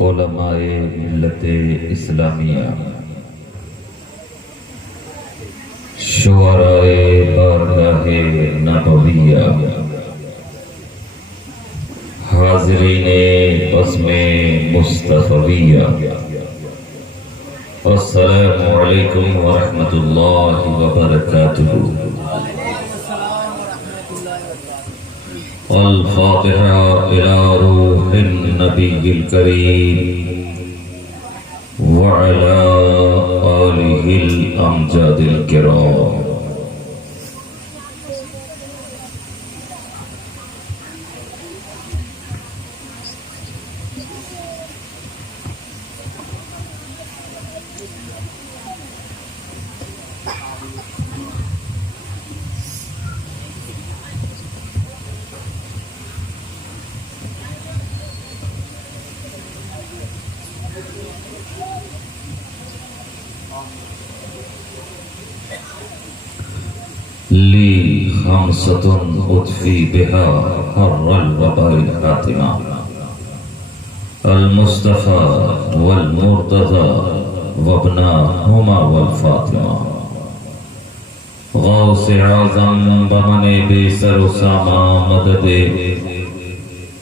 علماء ملت اسلامیہ، شعراء بارگاہ نبویہ، حاضرین بزم مصطفیہ، السلام علیکم ورحمۃ اللہ وبرکاتہ۔ الفاتحہ الی روح النبی الکریم وعلی آلہ الامجاد الکرام۔ لی خمسۃ اطفی بہا حر الوباء الحاتمہ، المصطفى والمرتضى وابناہما والفاطمہ۔ غوث اعظم بمن بے سر و ساما مدد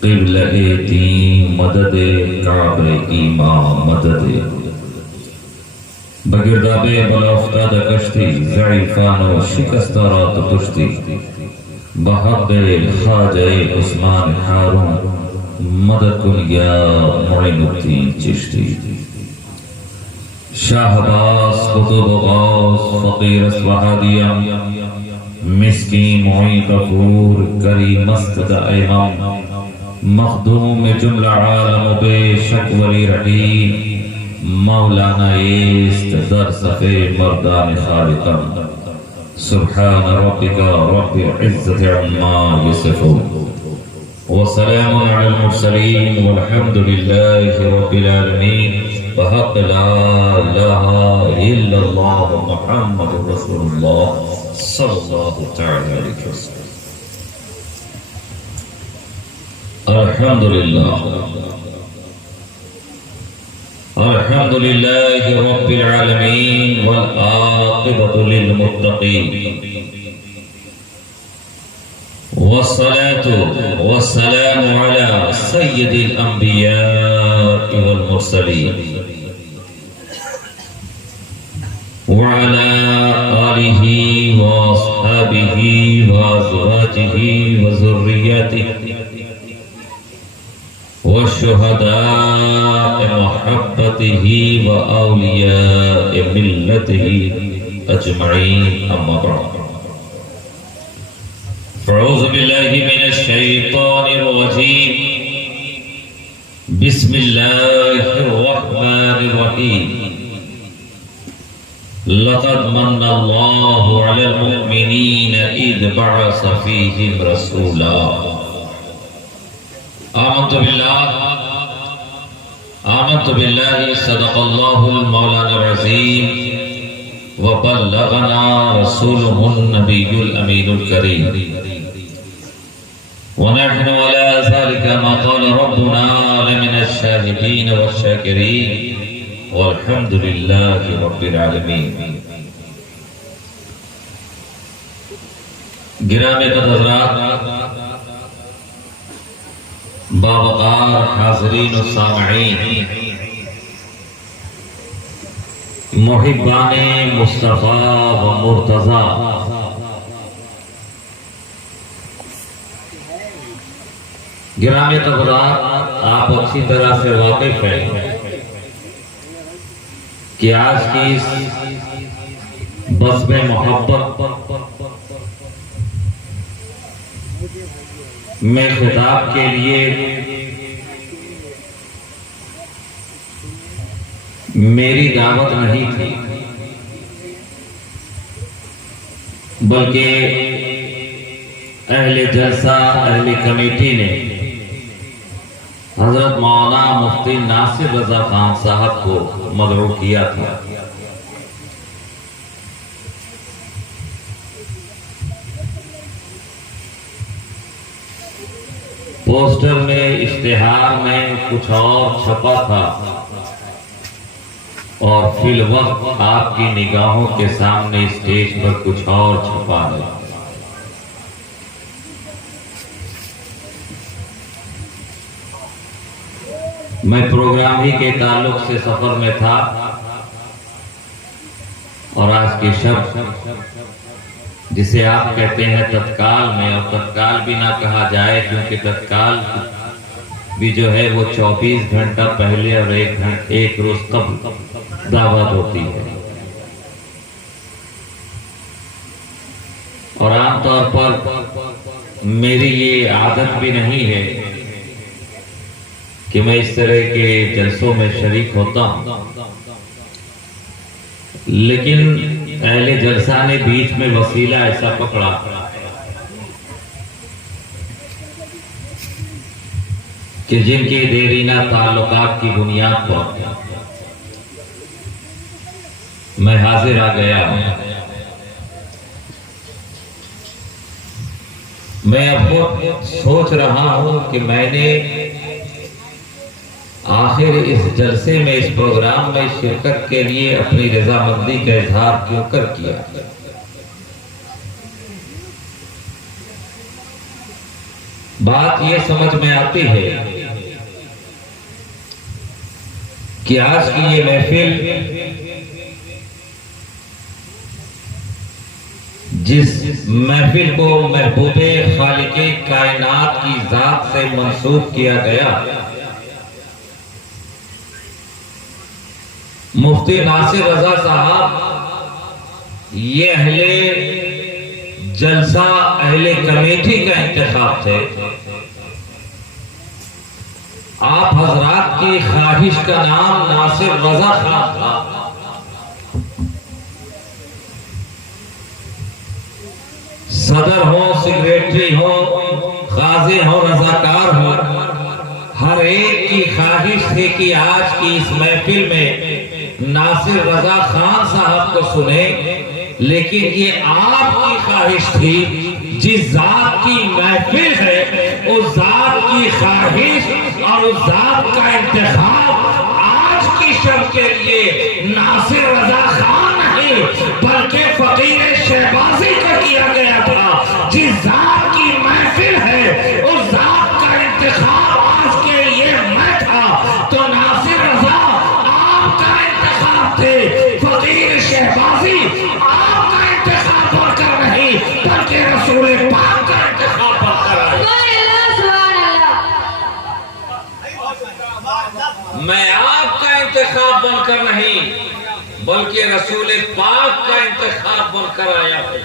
قبلہ دین، مدد کعبہ ایمان، مدد بگرداب بلافتاد کشتی، ضعیفان و شکستارات پشتی، بحق خواجہ عثمان ہارون، مدد کن یا معین الدین چشتی۔ شاہ عباس قطب غوث فقیر اسوہادیہ، مسکین معین غفور کریم مستد امام، مخدوم جملہ عالم بے شک ولی رحیم، مولانا ایست در صفے مردان خالقا۔ سبحان ربک رب العزت عما یصفون، وسلام علی المرسلین، والحمد للہ رب العالمین، بحق لا الہ الا اللہ محمد رسول اللہ صلی اللہ تعالی علیہ وسلم۔ الحمدللہ الحمد للہ رب العالمین، والعاقبۃ للمتقین، والصلاة والسلام علی سید الانبیاء والمرسلین، وعلى آلہ واصحابہ وازواجہ وذریاتہ والشہداء محبتہ وأولیاء ملتہ اجمعین، اما بعد۔ فاعوذ باللہ من الشیطان الرجیم، بسم اللہ الرحمن الرحیم۔ لقد من اللہ علی المؤمنین اذ بعث فیہم رسولا۔ آمنت باللہ صدق اللہ المولانا العظیم، وبلغنا رسوله النبی الامین الکریم، ونحن على ذلك ما قال ربنا لمن الشاہدین والشاکرین، والحمد للہ رب العالمین۔ گرامی حضرات، باوقار حاضرین و سامعین، محبان مصطفیٰ و مرتضیٰ، گرامی حضرات، آپ اچھی طرح سے واقف ہیں کہ آج کی اس بزم محبت میں خطاب کے لیے میری دعوت نہیں تھی، بلکہ اہل جلسہ، اہل کمیٹی نے حضرت مولانا مفتی ناصر رضا خان صاحب کو مدعو کیا تھا۔ پوسٹر میں اشتہار میں کچھ اور چھپا تھا اور فی الوقت آپ کی نگاہوں کے سامنے اسٹیج پر کچھ اور چھپا ہے۔ میں پروگرام ہی کے تعلق سے سفر میں تھا اور آج کی شب جسے آپ کہتے ہیں تتکال میں، اور تتکال بھی نہ کہا جائے کیونکہ تتکال بھی جو ہے وہ 24 گھنٹہ پہلے اور ایک روز قبل دعوت ہوتی ہے، اور عام طور پر میری یہ عادت بھی نہیں ہے کہ میں اس طرح کے جلسوں میں شریک ہوتا ہوں، لیکن اہل جلسہ نے بیچ میں وسیلہ ایسا پکڑا کہ جن کے دیرینہ تعلقات کی بنیاد پر میں حاضر آ گیا ہوں۔ میں اب سوچ رہا ہوں کہ میں نے آخر اس جلسے میں، اس پروگرام میں شرکت کے لیے اپنی رضامندی کا اظہار کیوں کر کیا۔ بات یہ سمجھ میں آتی ہے کہ آج کی یہ محفل جس محفل کو محبوب خالق کائنات کی ذات سے منسوب کیا گیا، مفتی ناصر رضا صاحب یہ اہل جلسہ، اہل کمیٹی کا انتخاب تھے۔ آپ حضرات کی خواہش کا نام ناصر رضا خان تھا۔ صدر ہو، سیکریٹری ہو، قاضی ہو، رضاکار ہو، ہر ایک کی خواہش تھی کہ آج کی اس محفل میں ناصر رضا خان صاحب کو سنیں، لیکن یہ آپ کی خواہش تھی جس ذات کی محفل ہے اس ذات کی خواہش اور اس ذات کا انتخاب آج کی شب کے لیے ناصر رضا خان نہیں بلکہ فقیر شہبازی کا کیا گیا تھا۔ جس ذات کی محفل ہے اس ذات کا انتخاب آج کے لیے میں تھا، تو ناصر رضا آپ کا انتخاب تھے، فقیر شہبازی آپ کا انتخاب بڑھ کر نہیں بلکہ رسول پاک کا انتخاب بڑھ کر ہے۔ میں آپ کا انتخاب بن کر نہیں بلکہ رسول پاک کا انتخاب بن کر آیا ہوں،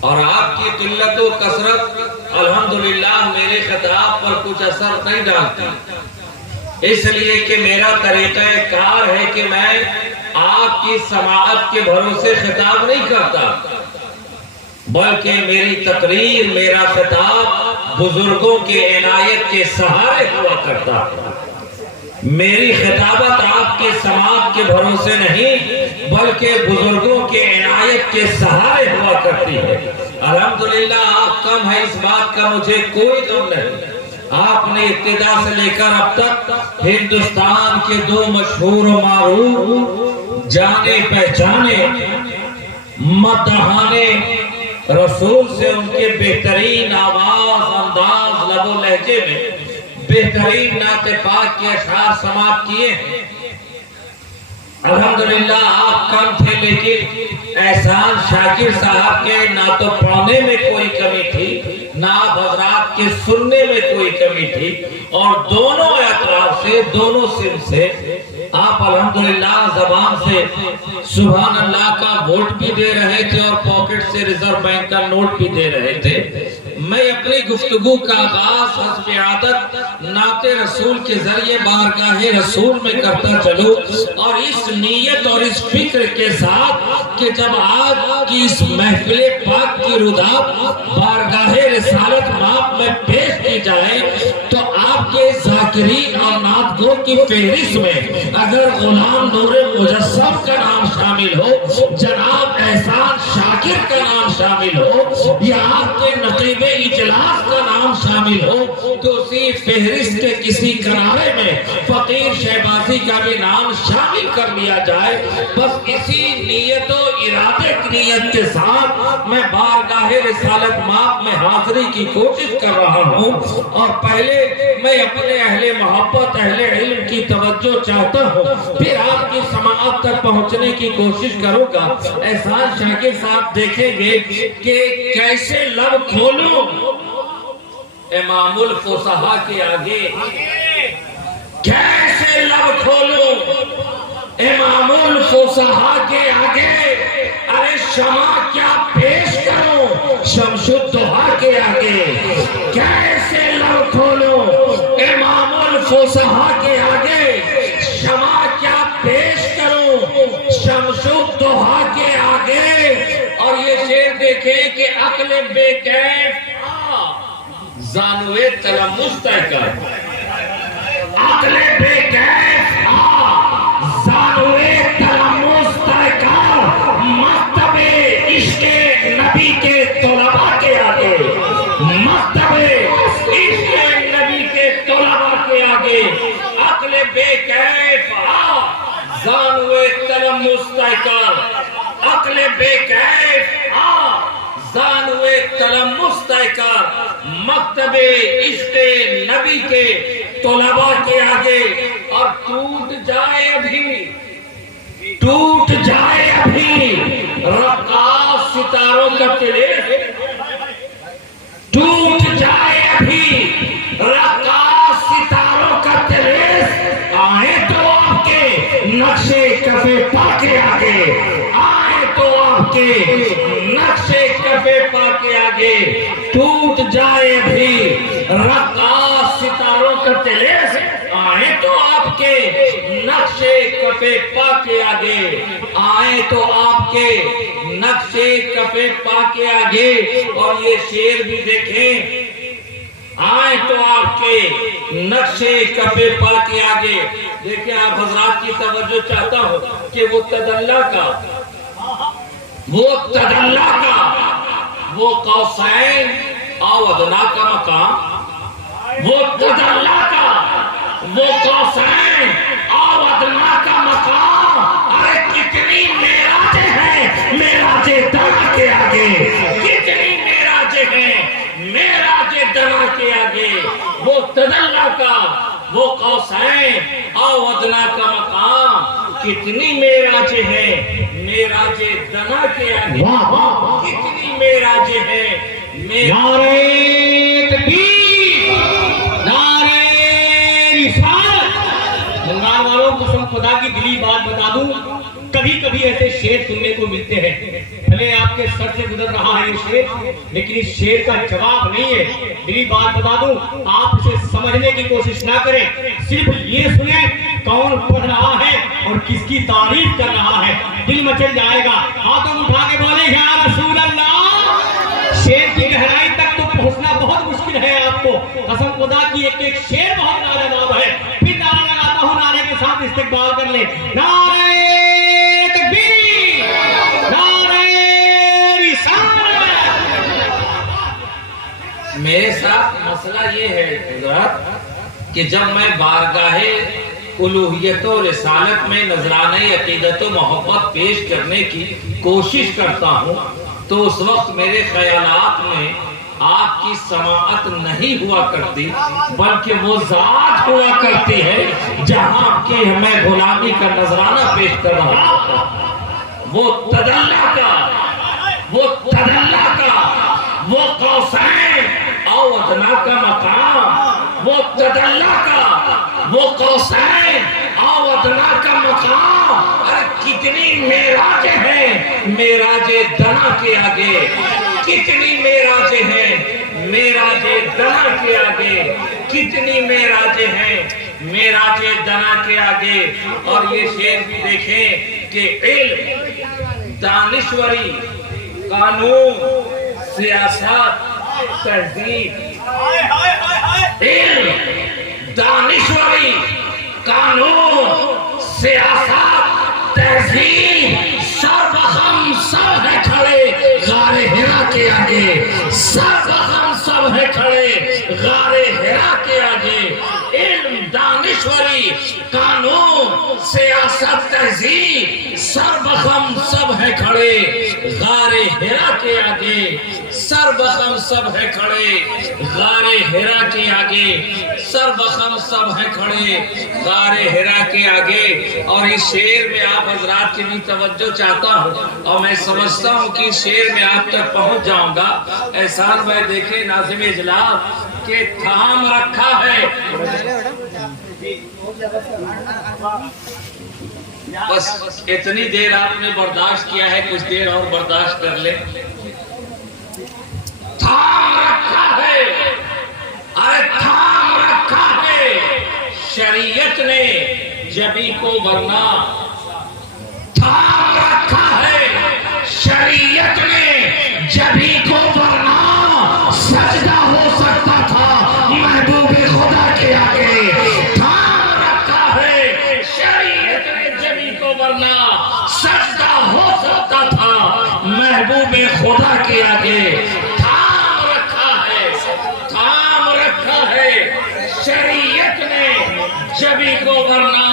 اور آپ کی قلت و کثرت الحمدللہ میرے خطاب پر کچھ اثر نہیں ڈالتی، اس لیے کہ میرا طریقہ کار ہے کہ میں آپ کی سماعت کے بھروسے خطاب نہیں کرتا، بلکہ میری تقریر، میرا خطاب بزرگوں کے عنایت کے سہارے ہوا کرتا ہے۔ میری خطابت آپ کے سماعت کے بھروسے نہیں بلکہ بزرگوں کے عنایت کے سہارے ہوا کرتی ہے۔ الحمدللہ آپ کم ہے، اس بات کا مجھے کوئی غم نہیں۔ آپ نے ابتدا سے لے کر اب تک ہندوستان کے دو مشہور و معروف، جانے پہچانے مداحان رسول سے ان کے بہترین آواز، انداز، لب و لہجے میں بہترین نعت پاک کے اشعار سماعت کیے ہیں۔ الحمدللہ آپ کم تھے، لیکن احسان شاکر صاحب کے نہ تو پڑھنے میں کوئی کمی تھی، نہ آپ حضرات کے سننے میں کوئی کمی تھی، اور دونوں اعتراف سے، دونوں سمت سے آپ الحمدللہ زبان سے سبحان اللہ کا ووٹ بھی دے رہے تھے اور پاکٹ سے ریزرو بینک کا نوٹ بھی دے رہے تھے۔ میں اپنی گفتگو کا آغاز حسب عادت نعت رسول کے ذریعے بارگاہ رسول میں کرتا چلوں، اور اس نیت اور اس فکر کے ساتھ کہ جب آج کی اس محفل پاک کی رودات بارگاہ رسالت ماپ میں پیش کی جائے تو آپ کے ذاکر شاکرین اور نعت گو کی فہرست میں اگر غلام نور مجسم کا نام شامل ہو، جناب احسان شاکر کا نام شامل ہو، یا آپ کے نقیب اجلاس کا نام شامل ہو، تو اسی فہرست کے کسی کنارے میں فقیر شہبازی کا بھی نام شامل کر لیا جائے۔ بس اسی نیت و ارادے کی نیت کے ساتھ میں بارگاہ رسالت مآب میں حاضری کی کوشش کر رہا ہوں، اور پہلے میں اپنے اہل محبت اہل علم کی توجہ چاہتا ہوں، پھر آپ کی سماعت تک پہنچنے کی کوشش کروں گا۔ احسان شاکر صاحب دیکھیں گے کہ کیسے لب کھولوں امام الفصحاء کے آگے، کیسے لب کھولوں امام الفصحاء کے آگے، ارے شمع کیا پیش کروں شمس الضحیٰ کے آگے، کیسے لب کھولوں امام الفصحاء کے آگے، شمع کیا پیش کروں شمس الضحیٰ کے آگے۔ اور یہ شعر دیکھیں کہ عقل بے کیف زانوے تلمس طے کر، عقل بے کیف زانوے تلمس طے کر، مکتب عشق نبی کے طلباء کے آگے، مکتب عشق نبی کے طلباء کے آگے، عقل بے کیف زانوے تلمس طے کر، عقل بے کیف زانوے تلمس طے کر، مکتب عشق نبی کے طلباء کے آگے۔ اور ٹوٹ جائے ابھی رقاص ستاروں کا طلیس، ٹوٹ جائے ابھی رقاص ستاروں کا طلیس، آئے تو آپ کے نقش کف پا کے آگے، آئے تو آپ کے نقش کف پا کے آگے، ٹوٹ جائے بھی رقاص ستاروں کا طلیس، آئے تو آپ کے نقش کف پا کے آگے، آئے تو آپ کے نقش کف پا کے آگے۔ اور یہ شعر بھی دیکھیں، آئے تو آپ کے نقش کف پا کے آگے۔ دیکھیں آپ حضرات کی توجہ چاہتا ہوں کہ وہ تدلہ کا وہ قوسین او ادنا کا مقام، وہ تدلہ کا وہ قوسین او ادنا کا مقام، ارے کتنی معراجیں ہیں معراج دنا کے آگے، کتنی معراجیں ہیں معراج دنا کے آگے۔ وہ تدلہ کا وہ قوسین او ادنا کا مقام، کتنی معراجیں ہیں معراج دنا کے آگے، کتنی معراجیں ہیں۔ نعرہ تکبیر، نعرہ رسالت۔ بنگال والوں کو قسم خدا کی دلی بات بتا دوں، کبھی کبھی ایسے شعر سننے کو ملتے ہیں، بھلے آپ کے سر سے گزر رہا ہے یہ شعر، لیکن اس شعر کا جواب نہیں ہے۔ دلی بات بتا دوں، آپ اسے سمجھنے کی کوشش نہ کریں، صرف یہ سنیں کون پڑھ رہا ہے اور کس کی تعریف کر رہا ہے، دل مچل جائے گا۔ ہاتھوں اٹھا کے بولے یا رسول اللہ۔ شعر کی گہرائی تک تو پہنچنا بہت مشکل ہے آپ کو، قسم خدا کی ایک ایک شعر بہت لاجواب ہے۔ پھر نعرہ لگاتا ہوں، نعرے کے ساتھ استقبال کر لیں، نعرہ تکبیر، نعرہ رسالت۔ میرے ساتھ مسئلہ یہ ہے حضرات کہ جب میں بارگاہ الوہیت و رسالت میں نذرانہ عقیدت و محبت پیش کرنے کی کوشش کرتا ہوں تو اس وقت میرے خیالات میں آپ کی سماعت نہیں ہوا کرتی، بلکہ وہ ذات ہوا کرتی ہے جہاں کی میں غلامی کا نذرانہ پیش کر رہا ہوں۔ وہ تدلہ کا وہ قوسین او ادنا کا مقام، وہ تدلہ کا وہ قوسین او ادنا کا مقام، کتنی معراجیں ہیں معراج دنا کے آگے، کتنی معراجیں ہیں معراج دنا کے آگے، کتنی معراجیں ہیں معراج دنا کے آگے۔ اور یہ شعر بھی دیکھیں کہ علم، دانشوری، قانون، سیاست، تہذیب، علم، دانشوری، قانون، سیاست، تہذیب، سر بخم سب ہے کھڑے غار حرا کے آگے، سر بخم سب ہے کھڑے غار حرا کے آگے۔ علم، دانشوری، قانون، سیاست، تہذیب، سر بخم سب ہے کھڑے غار حرا کے آگے، سر بخم سب ہے کھڑے غار حرا کے آگے، سر بخم سب ہے کھڑے غار حرا کے آگے۔ اور اس شعر میں آپ حضرات کی بھی توجہ چاہتا ہوں، اور میں سمجھتا ہوں کہ اس شعر میں آپ تک پہنچ جاؤں گا۔ احسان بھائی دیکھیں ناظم اجلاس کہ تھام رکھا ہے، بس اتنی دیر آپ نے برداشت کیا ہے، کچھ دیر اور برداشت کر لیں۔ تھام رکھا ہے، ارے تھام رکھا ہے شریعت نے جبھی کو ورنہ، تھام رکھا ہے شریعت نے جبھی کو ورنہ، سجدہ ہو سکتا تھا محبوب خدا کے آگے۔ تھام رکھا ہے شریعت نے جبھی کو ورنہ، سجدہ ہو سکتا تھا محبوب خدا کے آگے۔ تھام رکھا ہے شریعت نے جبھی کو ورنہ،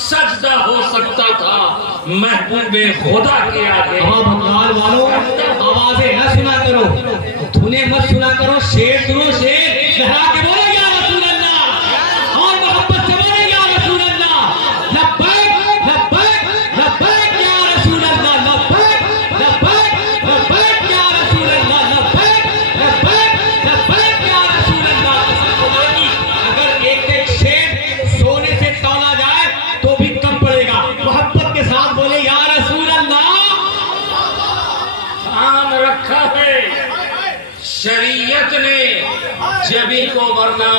سجدہ ہو سکتا تھا محبوب خدا کے آگے۔ بنگال والوں آوازیں نہ سنا کرو، دھنے مت سنا کرو، شیر سنو، شیر لہرا کے بولو یا رسول اللہ، اور محبت سے بولو یا رسول اللہ۔ لبیک لبیک لبیک یا رسول اللہ، لبیک لبیک لبیک یا رسول اللہ، لبیک لبیک لبیک یا رسول اللہ۔ قسم خدا کی اگر ایک ایک شیر سونے سے تولا جائے تو بھی کم پڑے گا۔ محبت کے ساتھ بولے یا رسول اللہ۔ تھام رکھا ہے شریعت نے جبھی کو ورنہ،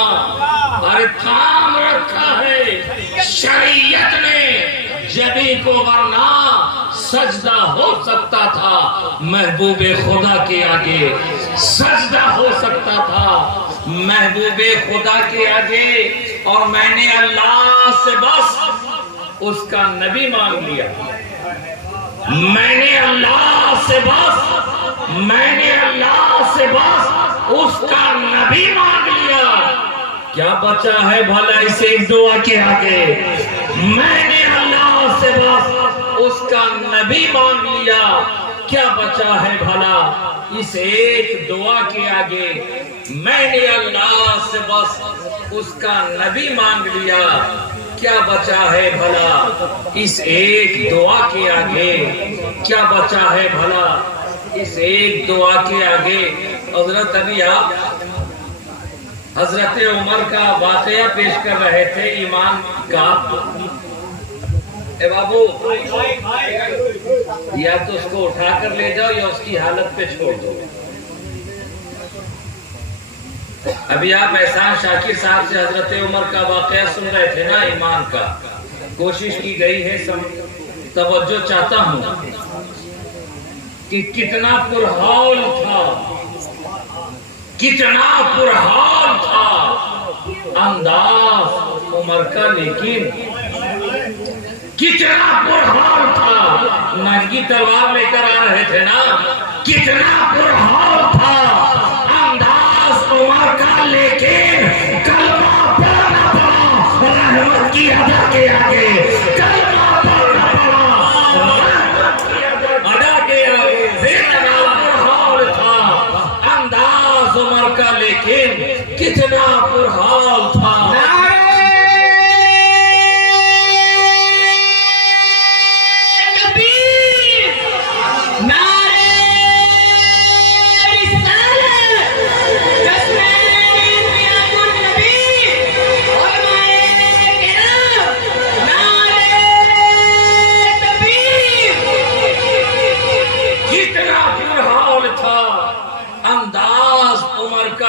ارے تھام رکھا ہے شریعت نے جبھی کو ورنہ، سجدہ ہو سکتا تھا محبوب خدا کے آگے، سجدہ ہو سکتا تھا محبوب خدا کے آگے۔ اور میں نے اللہ سے بس اس کا نبی مانگ لیا، میں نے اللہ سے بس، میں نے اللہ سے بس اس کا نبی مانگ لیا، کیا بچا ہے بھلا اس ایک دعا کے آگے؟ میں نے اللہ سے بس اس کا نبی مانگ لیا، کیا بچا ہے بھلا اس ایک دعا کے آگے؟ میں نے اللہ سے بس اس کا نبی مانگ لیا، کیا بچا ہے بھلا اس ایک دعا کے آگے؟ کیا بچا ہے بھلا اس ایک دعا کے آگے؟ حضرت ابھی آپ حضرت عمر کا واقعہ پیش کر رہے تھے ایمان کا۔ اے بابو، یا تو اس کو اٹھا کر لے جاؤ یا اس کی حالت پہ چھوڑ دو۔ ابھی آپ احسان شاکر صاحب سے حضرت عمر کا واقعہ سن رہے تھے نا، ایمان کا۔ کوشش کی گئی ہے، توجہ چاہتا ہوں کہ کتنا پرہول تھا، کتنا پرہول تھا انداز عمر کا، لیکن کتنا پرہول تھا، ننگی تلوار لے کر آ رہے تھے نا، کتنا پرہول تھا انداز عمر کا، لیکن کلمہ پڑھنا پڑا رحمت کی ادا کے آگے، کلمہ پڑھنا پڑا رحمت کی ادا کے آگے۔ کتنا پرہول تھا انداز عمر کا، لیکن کتنا پرہول تھا۔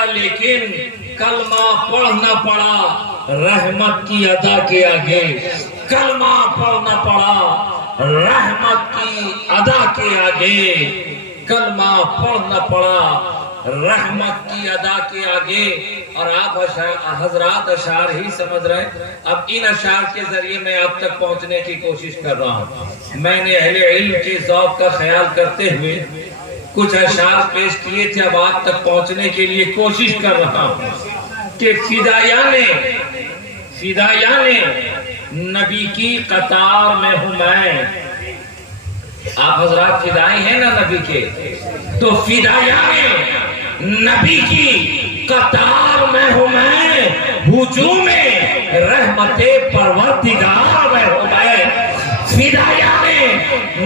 لیکن کلمہ پڑھنا پڑا رحمت کی ادا کے آگے، کلمہ پڑھنا پڑا رحمت کی ادا کے آگے، کلمہ پڑھنا پڑا رحمت کی ادا کے آگے، اور آپ حضرات اشعار ہی سمجھ رہے ہیں۔ اب ان اشعار کے ذریعے میں آپ تک پہنچنے کی کوشش کر رہا ہوں۔ میں نے اہل علم کے ذوق کا خیال کرتے ہوئے کچھ اشعار پیش کیے تھے، اب آپ تک پہنچنے کے لیے کوشش کر رہا ہوں کہ فدایان نبی کی قطار میں ہوں میں۔ آپ حضرات فدائی ہیں نا نبی کے، تو فدایان نبی کی قطار میں ہوں میں، ہجوم رحمت پروردگار میں ہوں میں۔ فدایان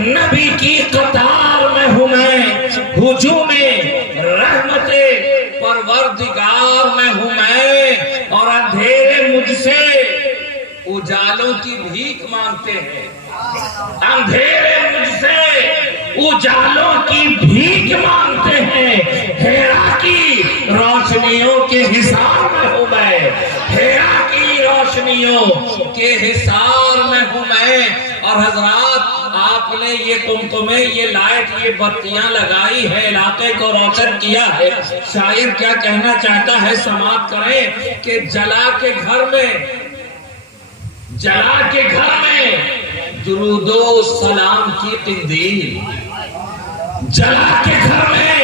نبی کی قطار میں ہوں میں، ہجوم رحمت پروردگار میں ہوں میں، اور اندھیرے مجھ سے اجالوں کی بھیک مانگتے ہیں۔ اندھیرے مجھ سے اجالوں کی بھیک مانگتے ہیں، ہیرا کی روشنیوں کے حصار میں ہوں میں، ہیرا کی روشنیوں کے حصار میں ہوں میں۔ اور حضرات آپ نے یہ قمقمے، یہ لائٹ، یہ بتیاں لگائی ہے، علاقے کو روشن کیا ہے۔ شاعر کیا کہنا چاہتا ہے سماعت کریں کہ جلا کے گھر میں درود و سلام کی قندیل، جلا کے گھر میں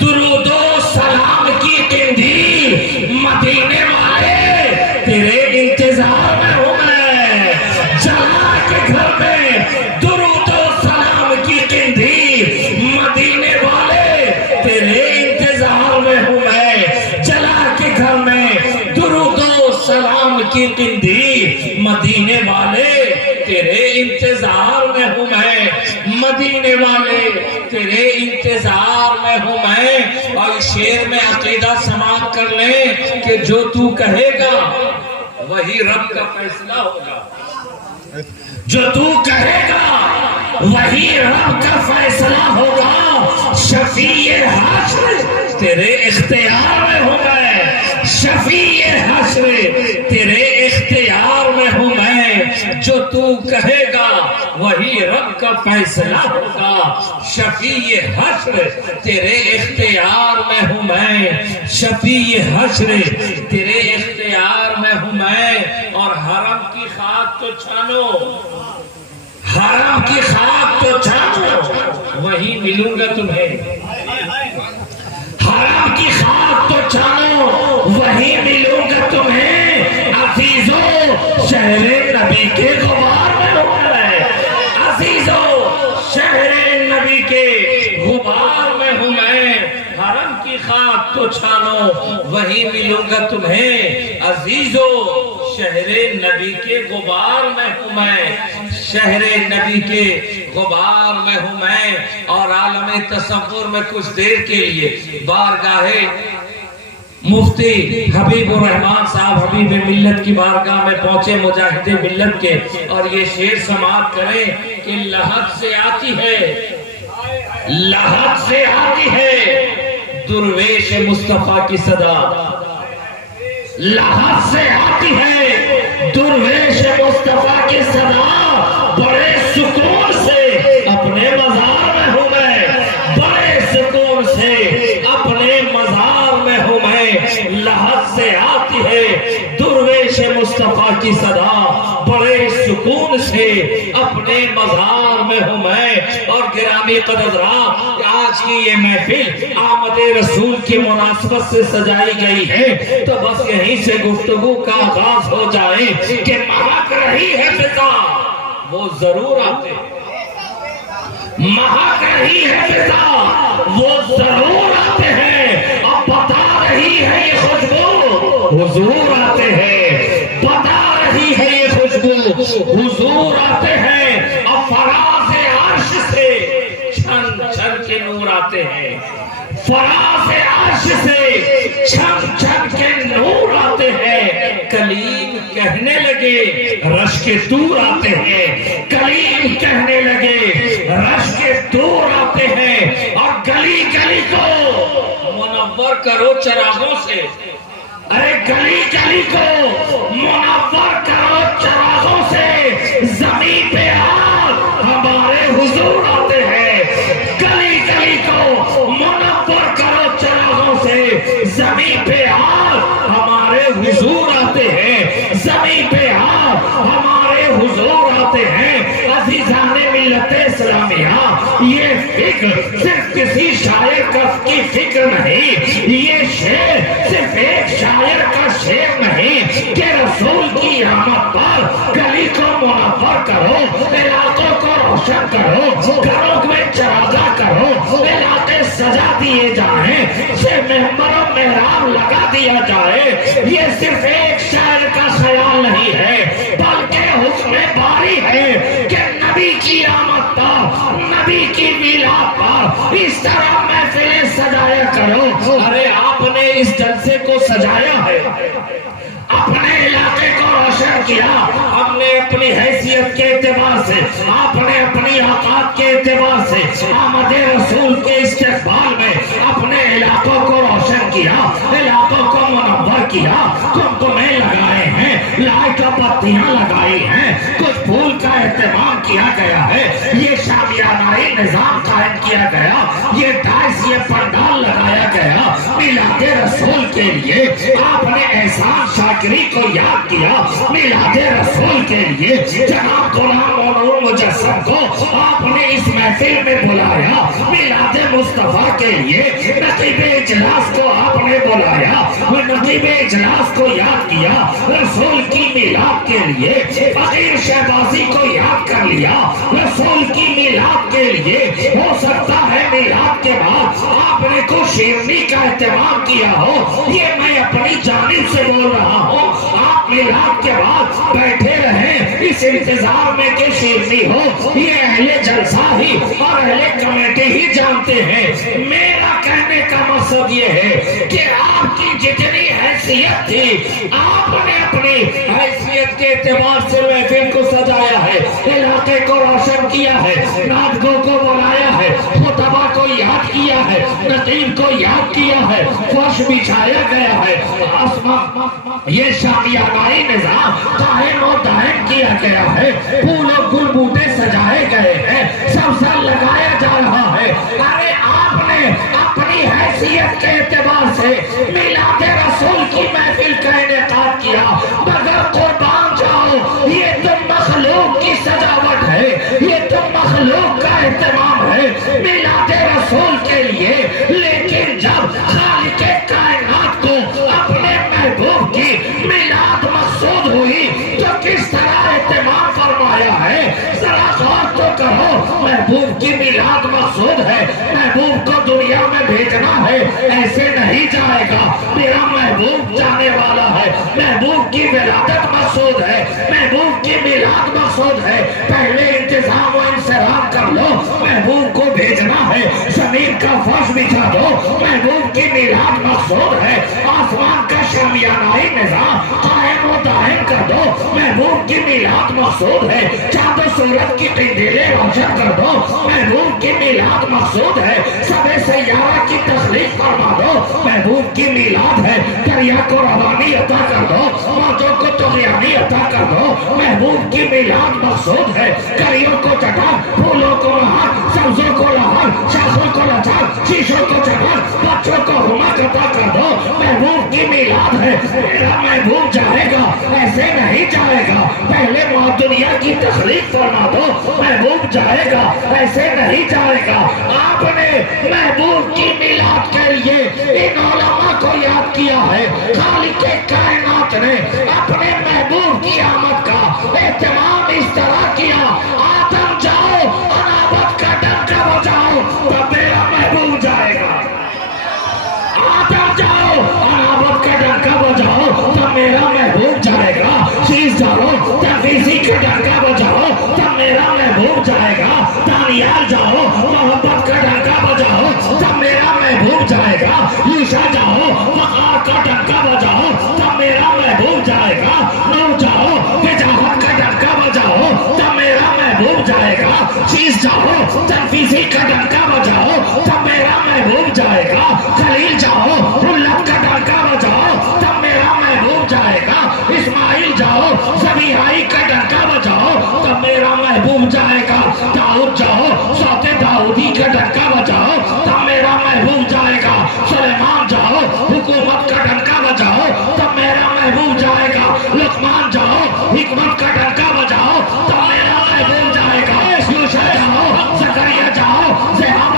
درود و سلام کی قندیل، مدینے والے تیرے انتظار میں ہوں میں۔ جلا کے گھر میں درود و سلام کی قندیل، مدینے والے تیرے انتظار میں ہوں میں۔ جلا کے گھر میں درود و سلام کی قندیل، مدینے والے تیرے انتظار میں ہوں میں، مدینے والے تیرے انتظار میں ہوں میں۔ اور اس شعر میں عقیدہ سماعت کر لیں کہ جو تو کہے گا وہی رب کا فیصلہ ہوگا، جو تو کہے گا وہی رب کا فیصلہ ہوگا۔ شفیع حشر تیرے اختیار میں ہوں میں، شفیع حشر تیرے اختیار میں ہوں میں۔ جو تو کہے گا وہی رب کا فیصلہ ہوگا، شفیع حشر تیرے اختیار میں ہوں میں، شفیع حشر تیرے اختیار میں ہوں میں۔ اور حرم کی خاک تو چھانو، حرم کی خاک تو چھانو، وہی ملوں گا تمہیں۔ حرم کی خاک تو چھانو، وہی ملوں گا تمہیں۔ عزیزو شہر نبی کے غبار میں ہوں میں، عزیزو شہر نبی کے غبار میں ہوں میں۔ حرم کی خاک تو چھانو، وہی ملوں گا تمہیں۔ عزیزو شہر نبی کے غبار میں ہوں میں، شہر نبی کے غبار میں ہوں میں۔ اور عالم تصور میں کچھ دیر کے لیے بارگاہ مفتی حبیب الرحمان صاحب حبیب ملت کی بارگاہ میں پہنچے، مجاہد ملت کے، اور یہ شعر سماعت کریں کہ لحد سے آتی ہے، لحد سے آتی ہے درویش مصطفیٰ کی صدا، لحد سے آتی ہے درویش مصطفیٰ کی صدا۔ بڑے سکون سے اپنے مزار میں ہوں میں، بڑے سکون سے اپنے مزار میں ہوں میں۔ لحد سے آتی ہے درویش مصطفیٰ کی صدا، بڑے سکون سے اپنے مزار میں ہوں میں۔ اور گرامی قدرات، آج کی یہ محفل آمد رسول کی مناسبت سے سجائی گئی ہے، تو بس یہیں سے گفتگو کا آغاز ہو جائے کہ مہک رہی ہے فضا، وہ ضرور آتے ہیں۔ مہک رہی ہے فضا، وہ ضرور آتے ہیں۔ اب بتا رہی ہے یہ خوشبو، حضور آتے ہیں۔ بتا رہی ہے یہ خوشبو، حضور آتے ہیں۔ اب فراز عرش سے چھن چھن کے نور آتے ہیں، فراز عرش سے چھن چھن کے نور آتے ہیں۔ کلیم کہنے لگے رش کے دور آتے ہیں، کلیم کہنے لگے رش کے دور آتے ہیں۔ اور گلی گلی کو منور کرو چراغوں سے، ارے گلی گلی کو منور کرو چراغوں سے۔ زمین پہ آج ہمارے حضور آتے ہیں، گلی گلی کو منور کرو چراغوں فکر صرف کسی شاعر کی فکر نہیں، یہ شعر صرف ایک شاعر کا شعر نہیں کہ رسول کی آمد پر گلی کو منور کرو، علاقوں کو روشن کرو، گھروں میں چراغاں کرو، علاقے سجا دیے جائیں، صرف محمر و محراب لگا دیا جائے، یہ صرف ایک شاعر کا خیال نہیں ہے بلکہ حکم باری ہے کہ نبی کی آمد پر، نبی کی میلاد پر اس طرح محفلیں سجایا کرو۔ ارے آپ نے اس جلسے کو سجایا ہے، اپنے علاقے کو روشن کیا، ہم نے اپنی حیثیت کے اعتبار سے، آپ نے اپنی اوقات کے اعتبار سے آمد رسول کے استقبال میں اپنے علاقوں کو روشن کیا، علاقوں کو منور کیا، کمکمیں لگائے ہیں، لائٹ و بتیاں لگائی ہیں، کچھ پھول کا اہتمام کیا گیا ہے، یہ شامیانائی نظام قائم کیا گیا، یہ ڈائس، یہ پنڈال لگایا گیا میلاد رسول کے لیے۔ آپ نے احسان شاکری کو یاد کیا میلاد رسول کے لیے، جناب غلام نور مجسم کو آپ نے اس محفل میں بلایا میلاد مصطفیٰ کے لیے، نقیب اجلاس کو آپ نے بلایا، نقیب اجلاس کو یاد کیا رسول کی میلاد کے لیے، فقیر شہبازی کو یاد کر لیا رسول کی میلاد کے لیے۔ ہو سکتا ہے میلاد کے بعد آپ نے کچھ شیرنی کا اہتمام کیا ہو، یہ میں اپنی جانب سے بول رہا ہوں، آپ میلاد کے بعد بیٹھے رہیں اس انتظار میں کہ شیرنی ہو، یہ اہل جلسہ ہی اور اہل کمیٹی ہی جانتے ہیں۔ میرا کہنے کا مقصد یہ ہے کہ آپ کی جتنی حیثیت تھی، آپ نے اپنی حیثیت کے اعتبار سے محفل کو سجایا ہے، علاقے کو روشن کیا ہے، ناطقوں کو بلایا ہے، خطبہ کو یاد کیا ہے، نقیب کو یاد کیا ہے، فرش بچھایا گیا ہے، یہ شامیانائی نظام قائم و دائم کیا گیا ہے، پھول و گل بوٹے سجائے گئے ہیں، سب سر لگایا جا رہا ہے۔ ارے آپ نے اپنی حیثیت کے اعتبار سے میلاد رسول کی محفل کا انعقاد کیا، مگر قربان جاؤ، یہ تو مخلوق کی سجاوٹ ہے، یہ تو مخلوق کا اہتمام ہے میلاد رسول کے لیے، لیکن جب خالق کائنات کو اپنے محبوب کی میلاد مقصود ہوئی تو کس طرح اہتمام فرمایا ہے، ذرا غور تو کرو۔ محبوب کی میلاد مقصود ہے، محبوب کو دنیا میں بھیجنا ہے، ایسے نہیں جائے گا، میرا محبوب جانے والا ہے، محبوب کی ولادت مقصود ہے، محبوب کی میلاد مقصود ہے، پہلے انتظام و انصراف کر لو، محبوب کو بھیجنا ہے، زمین کا فرش بچھا دو، محبوب کی میلاد مقصود ہے، آسمان کا شامیانائی نظام قائم و دائم کر دو، محبوب کی میلاد مقصود ہے، چاند و سورج کی قندیلیں روشن کر دو، محبوب کی میلاد مقصود ہے، سب سیارہ کی تخلیق فرما دو، محبوب کی میلاد ہے، دریا کو روانی عطا کر دو، موجوں کو طغیانی عطا کر دو، محبوب کی میلاد مقصود ہے، کلیوں کو چٹا، پھولوں کو بہار، سبزوں کو لہر، شاخوں کو لچار، شیشوں کو چٹار، بچوں کو رونق عطا کر دو، محبوب کی میلاد ہے، میرا محبوب جائے گا، ایسے نہیں جائے گا، پہلے دنیا کی تخلیق فرما دو، محبوب جائے گا، ایسے نہیں جائے گا۔ آپ نے محبوب کی میلاد کے لیے ان علماء کو یاد کیا ہے، خالق کائنات نے اپنے محبوب کی آمد کا اہتمام اس طرح کیا، آدم جاؤ انابت کا ڈنکا بجاؤ تو میرا محبوب جائے گا، آدم جاؤ انابت کا ڈنکا بجاؤ تو میرا محبوب جائے گا، شیش جاؤ تفیسی کا ڈنکا بجاؤ تو میرا محبوب جائے گا، دانیال جاؤ محبت کا ڈنکا بجاؤ تو میرا محبوب جائے گا، یوشا جاؤ وقار کا ڈنکا بجاؤ تو میرا محبوب جائے گا، نور جاؤ وجاہت کا ڈنکا بجاؤ تو میرا محبوب جائے گا، شیش جاؤ تنفیسی کا ڈنکا بجاؤ تو میرا محبوب جائے گا، خلیل جاؤ رلت کا ڈنکا بجاؤ تو میرا محبوب جائے گا، اسماعیل جاؤ ذبیحائی کا ڈنکا بجاؤ تو میرا محبوب جائے گا، داؤد جاؤ صوت داؤدی کا ڈنکا بجاؤ تو میرا محبوب جائے گا، سلیمان جاؤ حکومت کا ڈنکا بجاؤ تو میرا محبوب جائے گا، لقمان جاؤ حکمت کا ڈنکا بجاؤ تو میرا محبوب جائے گا، یوشع جاؤ زکریا جاؤ زہاب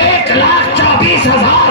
1,24,000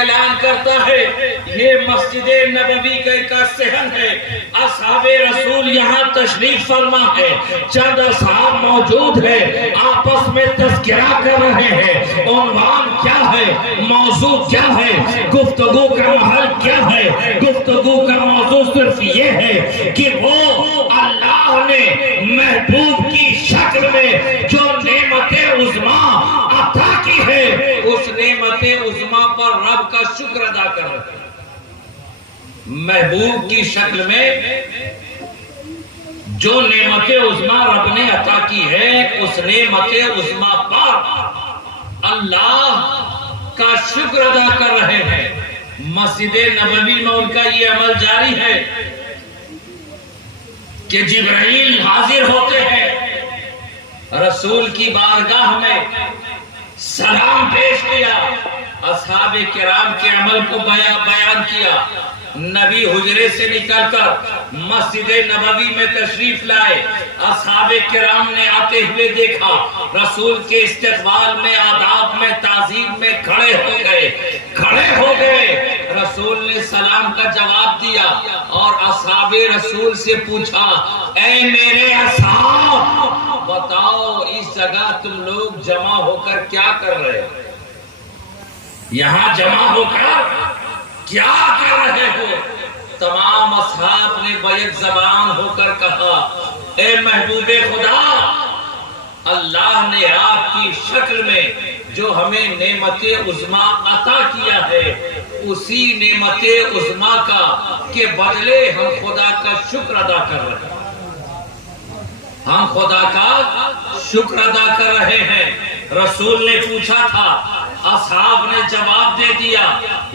اعلان کرتا ہے یہ مسجد نبوی کا ایک صحن ہے، اصحاب رسول یہاں تشریف فرما ہے، چند اصحاب موجود ہے، آپس میں تذکرہ کر رہے ہیں، عنوان کیا ہے، موضوع کیا ہے، گفتگو کا محل کیا ہے؟ گفتگو کا موضوع صرف یہ ہے کہ وہ اللہ نے محبوب کی شکل میں جو نعمت عظمیٰ عطا کی ہے اس نعمت عظمیٰ پر رب کا شکر ادا کر رہے ہیں۔ محبوب کی شکل میں جو نعمت عظمیٰ رب نے عطا کی ہے اس نعمت عظمیٰ پر اللہ کا شکر ادا کر رہے ہیں۔ مسجد نبوی میں ان کا یہ عمل جاری ہے کہ جبرائیل حاضر ہوتے ہیں، رسول کی بارگاہ میں سلام پیش کیا، اصحاب کرام کے عمل کو بیان کیا، نبی حجرے سے نکل کر مسجد نبوی میں تشریف لائے، اصحاب کرام نے آتے ہوئے دیکھا، رسول کے استقبال میں آداب میں تعظیم میں کھڑے ہو گئے، رسول نے سلام کا جواب دیا اور اصحاب رسول سے پوچھا اے میرے اصحاب بتاؤ اس جگہ تم لوگ جمع ہو کر کیا کر رہے ہو؟ یہاں جمع ہو کر کیا کر رہے ہو؟ تمام اصحاب نے بیک زبان ہو کر کہا اے محبوب خدا، اللہ نے آپ کی شکل میں جو ہمیں نعمت عظمیٰ عطا کیا ہے اسی نعمت عظمیٰ کا کے بدلے ہم خدا کا شکر ادا کر رہے ہیں، ہم خدا کا شکر ادا کر رہے ہیں۔ رسول نے پوچھا تھا، اصحاب نے جواب دے دیا،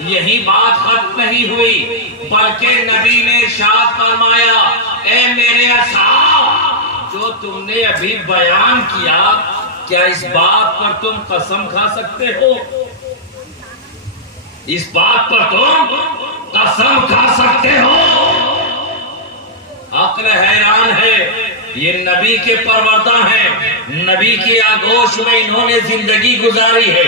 یہی بات ختم نہیں ہوئی بلکہ نبی نے ارشاد فرمایا اے میرے اصحاب جو تم نے ابھی بیان کیا کیا اس بات پر تم قسم کھا سکتے ہو؟ اس بات پر تم قسم کھا سکتے ہو؟ عقل حیران ہے، یہ نبی کے پروردہ ہیں، نبی کی آغوش میں انہوں نے زندگی گزاری ہے،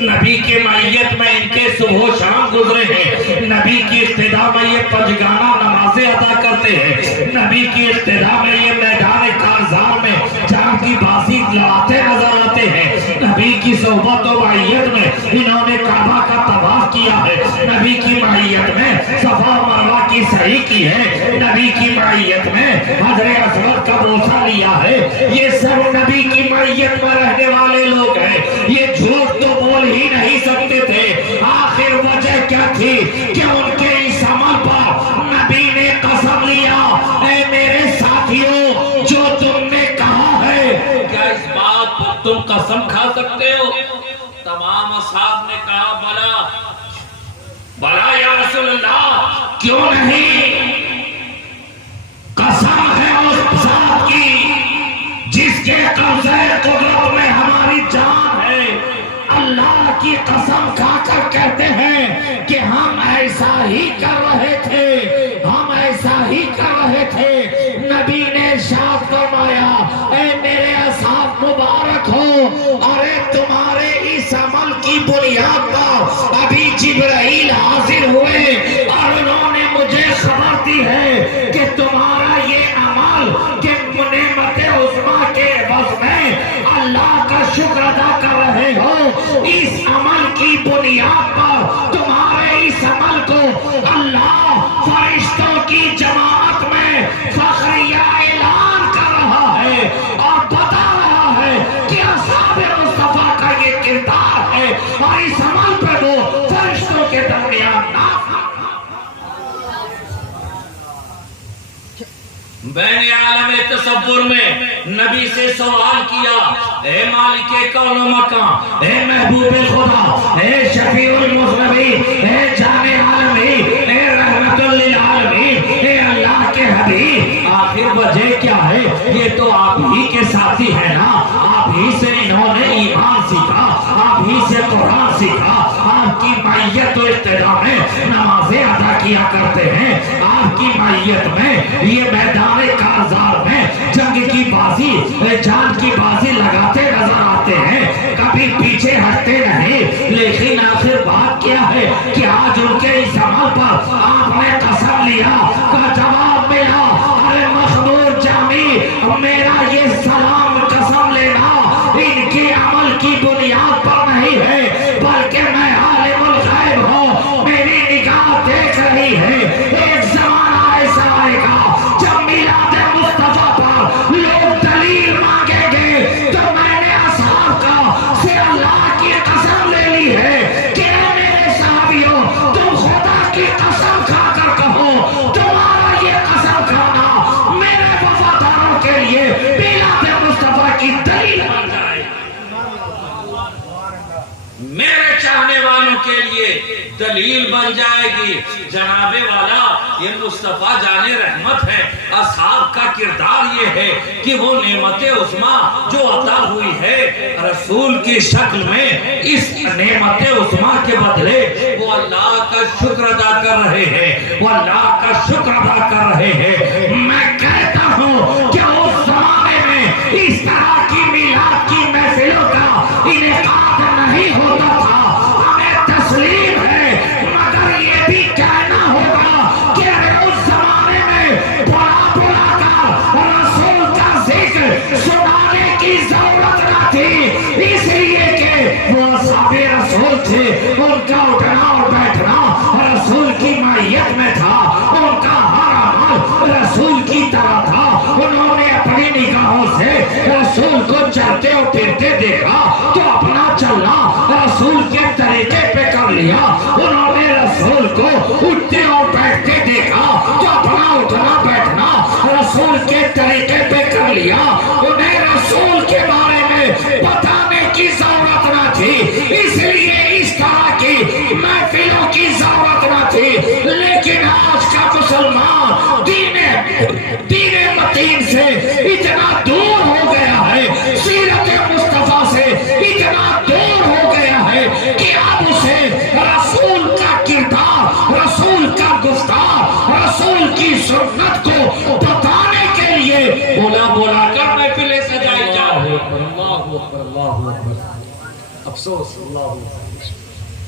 نبی کے معیت میں ان کے صبح و شام گزرے ہیں، نبی کی ابتدا میں یہ پنجگانہ نمازیں ادا کرتے ہیں، نبی کی ابتدا میں یہ میدان کارزار میں جنگ کی بازی لڑاتے نظر آتے ہیں، نبی کی صحبت و معیت میں انہوں نے کعبہ کا طواف کیا ہے، نبی کی معیت میں صفا و مروہ کی سعی کی ہے، نبی کی معیت میں حجر اسود کا بوسہ لیا ہے، یہ سب نبی کی معیت میں رہنے والے لوگ ہیں، یہ جھوٹ تو بول ہی نہیں سکتے تھے، آخر وجہ کیا تھی کہ ان کے اس عمل پر نبی نے قسم لیا اے میرے ساتھیوں جو تم نے کہا ہے کیا اس بات پر تم قسم کھا سکتے ہو؟ تمام اصحاب نے کہا بلا یا رسول اللہ، کیوں نہیں؟ قسم ہے اس ذات کی جس کے قبضہ قدرت میں ہماری جان ہے، اللہ کی قسم کھا کر کہتے ہیں کہ ہم ایسا ہی کر رہے تھے، ہم ایسا ہی کر رہے تھے۔ نبی نے ارشاد فرمایا اے میرے اصحاب مبارک ہو، ارے تمہارے اس عمل کی بنیاد پر ابھی جبرائیل حاضر ہوئے اور انہوں نے مجھے خبر دی ہے کہ تمہارا یہ عمل کہ نعمت عظمیٰ کے عوض میں اللہ کا شکر ادا کر رہے ہو، اس عمل کی بنیاد پر تمہارے اس عمل کو اللہ فرشتوں کی جماعت میں فخریہ اعلان کر رہا ہے اور بتا رہا ہے کہ اصحاب مصطفیٰ کا یہ کردار ہے اور اس عمل پہ وہ فرشتوں کے درمیان بین عالم تصور میں نبی سے سوال کیا اے مالک کون و مکان، اے محبوب خدا، اے شفیع المذنبین، اے جان عالمین، اے رحمت للعالمین، اے اللہ کے حبیب، آخر وجہ کیا ہے؟ یہ تو آپ ہی کے ساتھی ہیں نا، آپ ہی سے انہوں نے ایمان سیکھا، آپ ہی سے قرآن سیکھا، آپ کی معیت و اقتداء میں نمازیں ادا کیا کرتے ہیں، آپ کی معیت میں یہ میدان کارزار میں جنگ کی بازی جان کی بازی لگاتے نظر آتے ہیں، کبھی پیچھے ہٹتے نہیں، لیکن آخر بات کیا ہے کہ یہ سلام قسم لینا ان کے عمل کی بنیاد پر نہیں ہے، بلکہ میں عالم الغیب ہوں، میری نگاہ دیکھ رہی ہے۔ ایک زمانہ ایسا آئے گا جب میلاد مصطفیٰ پر لوگ دلیل مانگیں گے، تو میں نے اصحاب کا سے اللہ کی قسم لے لی ہے کہ اے میرے صحابیوں، تم خدا کی قسم کھا کر کہو تمہارا یہ قسم کھانا میرے وفاداروں کے لیے میلاد مصطفیٰ کی دلیل بن جائے، میرے چاہنے والوں کے لیے دلیل بن جائے گی۔ جناب والا یہ مصطفیٰ جان رحمت ہے، اصحاب کا کردار یہ ہے کہ وہ نعمت عظمیٰ جو عطا ہوئی ہے رسول کی شکل میں، اس نعمت عظمیٰ کے بدلے وہ اللہ کا شکر ادا کر رہے ہیں، وہ اللہ کا شکر ادا کر رہے ہیں۔ میں کہتا ہوں کہ اس زمانے میں اس طرح کی میلاد کی محفلوں کا انعقاد نہیں ہوتا تھا، ہمیں تسلیم ہے، مگر یہ بھی کہنا ہوگا کہ اس زمانے میں بلا بلا کر رسول کا ذکر سنانے کی ضرورت نہ تھی، اس لیے کہ وہ اصحاب رسول تھے، ان کا اٹھنا اور بیٹھنا رسول کی معیت میں تھا، ان کا ہر عمل رسول کی طرح تھا، انہوں نے اپنی نگاہوں سے رسول کو چلتے اور پھرتے دیکھا تو اپنا چلنا رسول کے طریقے پہ کر لیا، انہوں نے رسول کو اٹھتے اور بیٹھتے دیکھا تو اپنا اٹھنا بیٹھنا رسول کے طریقے پہ کر لیا، انہیں رسول کے بارے میں بتانے کی ضرورت نہ تھی، اس لیے اس طرح کی محفلوں کی ضرورت نہ تھی۔ لیکن آج کا مسلمان دین متین سے اتنا دور ہو گیا ہے، سیرت مصطفیٰ سے اتنا دور ہو گیا ہے کہ اب اسے رسول کا کردار، رسول کا گفتار، رسول کی سنت کو بتانے کے لیے بولا بولا کر محفلیں سجائی جا رہی۔ اللہ اکبر، اللہ اکبر، افسوس، اللہ اکبر۔